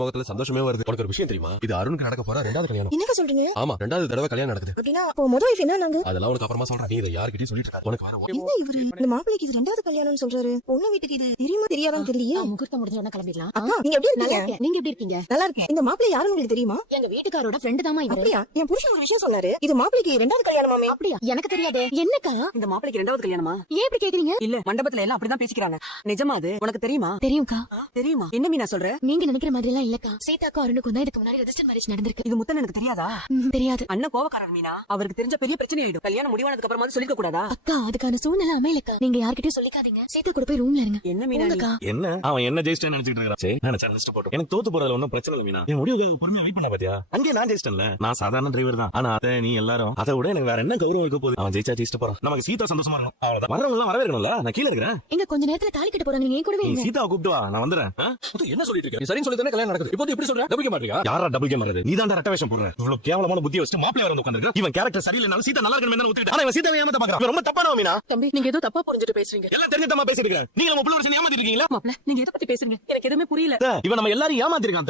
முகத்துல சந்தோஷமே வருது. உனக்கு ஒரு விஷயம் தெரியுமா? இது அருணுக்கு நடக்க போற 2வது கல்யாணம். என்னங்க சொல்றீங்க? ஆமா, 2வது தடவை கல்யாணம் நடக்குது. அப்படின்னா அப்போ முதல் வைஃப் என்ன நாங்க? அதெல்லாம் உனக்கு அப்புறமா சொல்றேன். நீ இதை யார்கிட்டயும் சொல்லிட்டு இருக்காத. உனக்கு வர என்ன இவரு இந்த மாப்பிளைக்கு இது 2வது கல்யாணம்னு சொல்றாரு? பொண்ணு வீட்டுக்கு இது தெரியுமா தெரியாதான்னு தெரியலையே. முகூர்த்தம் முடிஞ்ச உடனே கிளம்பிடலாம். அக்கா நீங்க எப்படி நல்லா இருக்கீங்க? இருக்கேன். நீங்க எப்படி இருக்கீங்க? நல்லா இருக்கேன். இந்த மாப்பிளை யாருன்னு உங்களுக்கு தெரியுமா? எங்க வீட்டுக்காரோட ஃப்ரெண்டு தாமா இவரு. அப்படியா? என் புருஷன் ஒரு விஷயம் சொன்னாரு. இது மாப்பிளைக்கு 2வது கல்யாணமாமே. அப்படியா? எனக்கு தெரியாதே. என்னக்கா? இந்த மாப்பிளைக்கு 2வது கல்யாணமா? ஏன் இப்படி கேக்குறீங்க? இல்ல மண்டபத்துல எல்லாம் அப்படிதான் பேசிக்கிறாங்க. நிஜமா அது உனக்கு தெரியுமா? தெரியும்க்கா. தெரியுமா? என்ன மீனா சொல்ற? நீங்க நினைக்கிற மாதிரி எல்லாம் இல்லக்கா. சீதாக்கும் அருணுக்கும் தான் இதுக்கு முன்னாடி ரெஜிஸ்டர் மேரேஜ் நடந்திருக்கு. இது முத்தன் எனக்கு தெரியாதா? தெரியாது. அண்ணன் கோவக்காரர் மீனா. அவருக்கு தெரிஞ்ச பெரிய பிரச்சனை ஆயிடும். கல்யாணம் முடிவானதுக்கு அப்புறமா சொல்லிக்க கூடாதா? அக்கா அதுக்கான சூழ்நிலை அமையலக்கா. நீங்க யார்கிட்டயும் சொல்லிக்காதீங்க. சீதா கூட போய் ரூம்ல இருங்க. என்ன மீனா நீ? போங்கக்கா. என்ன அவன் என்ன ஜெயிச்சிட்டேன்னு நினைச்சிட்டு இருக்கான். சரி நான் நினைச்சேன் லிஸ்ட் போட்டு எனக்கு தோத்து போறதுல ஒன்னும் பிரச்சனை இல்ல மீனா. என் முடிவு பொறுமையா வெயிட் பண்ண பாத்தியா? அங்கே நான் ஜெயிச்சிட்டேன்ல. நான் சாதாரண டிரைவர் தான். ஆனா அத நீ எல்லாரும் அதை விட எனக்கு வேற என்ன கௌரவம் இருக்க போகுது? அவன் ஜெயிச்சா ஜெயிச்சிட்டு போறான். நமக்கு சீதா சந்தோஷமா இருக்கணும். அவ்வளவுதான். வரவங்க எல்லாம் வரவேற்கணும்ல. நான் கீழ இருக்கிறேன். எங்க கொஞ்ச நேரத்துல தாலி கட்ட போறாங்க. நீங்க ஏன் கூடவே நீ இருங்க. சீதாவை கூப்பிட்டு வா, நான் வந்துறேன். என்ன சொல்லிட்டு இருக்க? நீ சரின்னு சொல்லி தானே கல்யாணம் நடக்குது. இப்போ எப்படி சொல்ற? டபிக்க மாட்டியா? யாரா டபுள் கேம் வருது? நீ தான் ரெட்ட வேஷம் போடுற. இவ்வளவு கேவலமான புத்தி வச்சுட்டு மாப்பிள்ளை வந்து உட்கார்ந்திருக்க. இவன் கேரக்டர் சரியில்லைனாலும் சீதா நல்லா இருக்கணும் ஒத்துக்கிட்டு. ஆனா இவன் சீதாவை ஏமாத்த பாக்குறான். இவன் ரொம்ப தப்பானவன் மீனா. தம்பி நீங்க ஏதோ தப்பா புரிஞ்சுட்டு பேசுறீங்க. எல்லாம் தெரிஞ்ச தம்மா பேசிட்டு இருக்கேன். நீங்க நம்ம புள்ள வருஷம் ஏமாத்திட்டு இருக்கீங்களா? மாப்ள நீங்க எதை பத்தி பேசுறீங்க? எனக்கு எதுவுமே புரியல. இவன் நம்ம எல்லாரும் ஏமாத்திருக்கான்.